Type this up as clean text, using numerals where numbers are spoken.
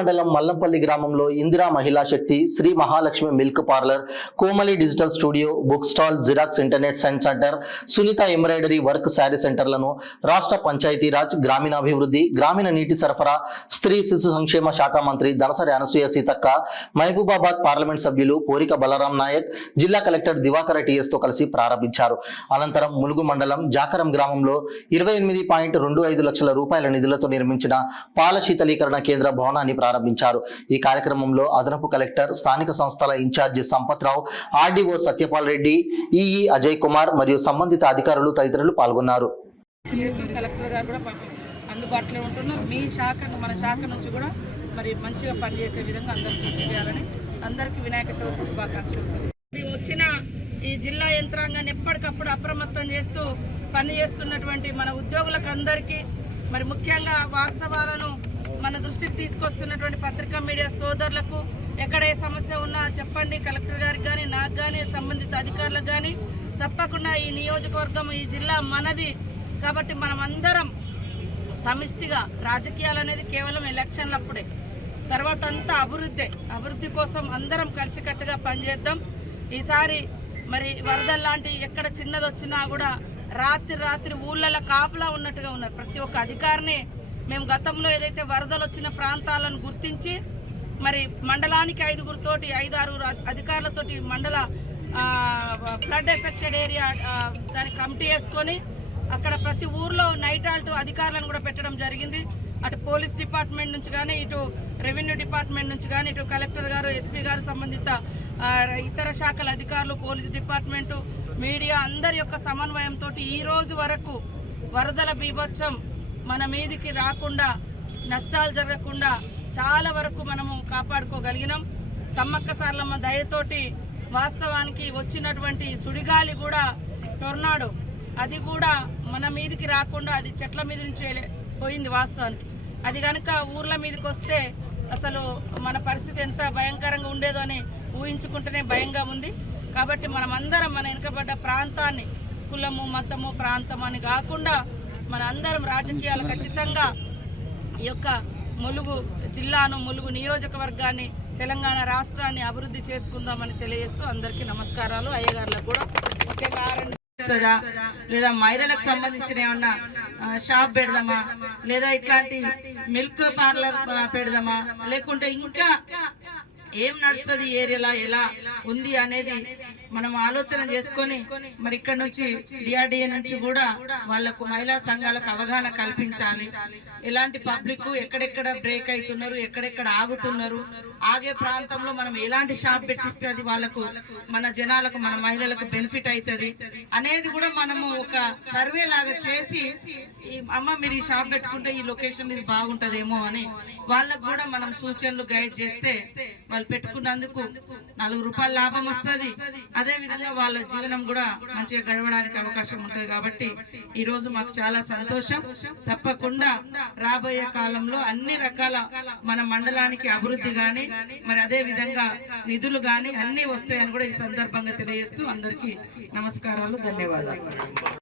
మండలం మల్లంపల్లి గ్రామంలో Indira Mahila Shakti, Shri Mahalakshmi milk parlour, Komali digital studio, book stall, xerox internet centre, Sunitha embroidery work sari సెంటర్లను రాష్ట్ర పంచాయతీరాజ్, గ్రామీణాభివృద్ధి, గ్రామీణ నీటి సరఫరా, స్త్రీ శిశు సంక్షేమ శాఖ మంత్రి దనసరి అనసూయ సీతక్క, మహబూబాబాద్ పార్లమెంట్ సభ్యులు పోరిక బలరాం నాయక్, జిల్లా కలెక్టర్ దివాకర్ టీఎస్ తో కలిసి ప్రారంభించారు. అనంతరం ములుగు మండలం జాకరం గ్రామంలో 28.25 లక్షల రూపాయల నిధులతో నిర్మించిన పాల శీతలీకరణ కేంద్ర భవనాన్ని ప్రారంభించారు. ఈ కార్యక్రమంలో అదనపు కలెక్టర్, స్థానిక సంస్థల incharge Sampathrao, RDO Satyapal Reddy, EE Ajay Kumar మరియు సంబంధిత అధికారులు తదితరులు పాల్గొన్నారు. కలెక్టర్ గారు కూడా అందుబాటులో ఉంటున్నారు. మీ శాఖ, మన శాఖ నుంచి కూడా మరి మంచిగా పనిచేసే విధంగా అందరికీ కృషి చేయాలని అందరికీ వినాయక చవితి శుభాకాంక్షలు. వచ్చిన ఈ జిల్లా యంత్రాంగాన్ని ఎప్పటికప్పుడు అప్రమత్తం చేస్తూ పనిచేస్తున్నటువంటి మన ఉద్యోగులకు అందరికీ, మరి ముఖ్యంగా వాస్తవాలను మన దృష్టికి తీసుకొస్తున్నటువంటి పత్రికా మీడియా సోదరులకు, ఎక్కడ ఏ సమస్య ఉన్నా చెప్పండి, కలెక్టర్ గారికి కానీ, నాకు కానీ, సంబంధిత అధికారులకు కానీ. తప్పకుండా ఈ నియోజకవర్గం, ఈ జిల్లా మనది కాబట్టి మనం అందరం సమిష్టిగా, రాజకీయాలు అనేది కేవలం ఎలక్షన్లప్పుడే, తర్వాత అంతా అభివృద్ధి కోసం అందరం కలిసికట్టుగా పనిచేద్దాం. ఈసారి మరి వరదలు లాంటి ఎక్కడ చిన్నది వచ్చినా కూడా రాత్రి ఊళ్ళలో కాపులా ఉన్నట్టుగా ఉన్నారు. ప్రతి ఒక్క అధికారిని మేము గతంలో ఏదైతే వరదలు వచ్చిన ప్రాంతాలను గుర్తించి మరి మండలానికి 5-6 అధికారులతోటి మండల ఫ్లడ్ ఎఫెక్టెడ్ ఏరియా దాని కమిటీ వేసుకొని అక్కడ ప్రతి ఊర్లో నైట్ ఆల్ట్ అధికారులను కూడా పెట్టడం జరిగింది. అటు పోలీస్ డిపార్ట్మెంట్ నుంచి కానీ, ఇటు రెవెన్యూ డిపార్ట్మెంట్ నుంచి కానీ, ఇటు కలెక్టర్ గారు, ఎస్పీ గారు, సంబంధిత ఇతర శాఖల అధికారులు, పోలీస్ డిపార్ట్మెంటు, మీడియా అందరి యొక్క సమన్వయంతో ఈ రోజు వరకు వరదల బీభత్సం మన మీదికి రాకుండా, నష్టాలు జరగకుండా చాలా వరకు మనము కాపాడుకోగలిగినాం. సమ్మక్క సారలమ్మ దయతోటి వాస్తవానికి వచ్చినటువంటి సుడిగాలి కూడా, టొర్నాడో, అది కూడా మన మీదికి రాకుండా అది చెట్ల మీద నుంచి పోయింది. వాస్తవానికి అది కనుక ఊర్ల మీదకి వస్తే అసలు మన పరిస్థితి ఎంత భయంకరంగా ఉండేదో అని ఊహించుకుంటేనే భయంగా ఉంది. కాబట్టి మనమందరం మన వెనుకబడ్డ ప్రాంతాన్ని కులము, మతము, ప్రాంతం అని కాకుండా మన అందరం రాజకీయాలకు అతీతంగా ఈ యొక్క ములుగు జిల్లాను, ములుగు నియోజకవర్గాన్ని, తెలంగాణ రాష్ట్రాన్ని అభివృద్ధి చేసుకుందామని తెలియజేస్తూ అందరికీ నమస్కారాలు. అయ్యగారులకు కూడా ముఖ్యంగా లేదా మహిళలకు సంబంధించిన ఏమన్నా షాప్ పెడదామా, లేదా ఇట్లాంటి మిల్క్ పార్లర్ పెడదామా, లేకుంటే ఇంకా ఏం నడుస్తుంది ఏరియాలో, ఎలా ఉంది అనేది మనం ఆలోచన చేసుకొని మరి ఇక్కడ నుంచి డిఆర్డిఏ నుంచి కూడా వాళ్లకు, మహిళా సంఘాలకు అవగాహన కల్పించాలి. ఎలాంటి పబ్లిక్ ఎక్కడెక్కడ బ్రేక్ అవుతున్నారు, ఎక్కడెక్కడ ఆగుతున్నారు, ఆగే ప్రాంతంలో మనం ఎలాంటి షాప్ పెట్టిస్తే అది వాళ్ళకు, మన జనాలకు, మన మహిళలకు బెనిఫిట్ అవుతుంది అనేది కూడా మనము ఒక సర్వే లాగా చేసి, అమ్మ మీరు ఈ షాప్ పెట్టుకుంటే ఈ లొకేషన్ ఇది బాగుంటుందేమో అని వాళ్ళకు కూడా మనం సూచనలు గైడ్ చేస్తే వాళ్ళు పెట్టుకున్నందుకు 4 రూపాయల లాభం వస్తుంది. అదే విధంగా వాళ్ళ జీవనం కూడా మంచిగా గడవడానికి అవకాశం ఉంటుంది. కాబట్టి ఈ రోజు మాకు చాలా సంతోషం. తప్పకుండా రాబోయే కాలంలో అన్ని రకాల మన మండలానికి అభివృద్ధి గాని, మరి అదే విధంగా నిధులు గాని అన్ని వస్తాయని కూడా ఈ సందర్భంగా తెలియజేస్తూ అందరికీ నమస్కారాలు, ధన్యవాదాలు.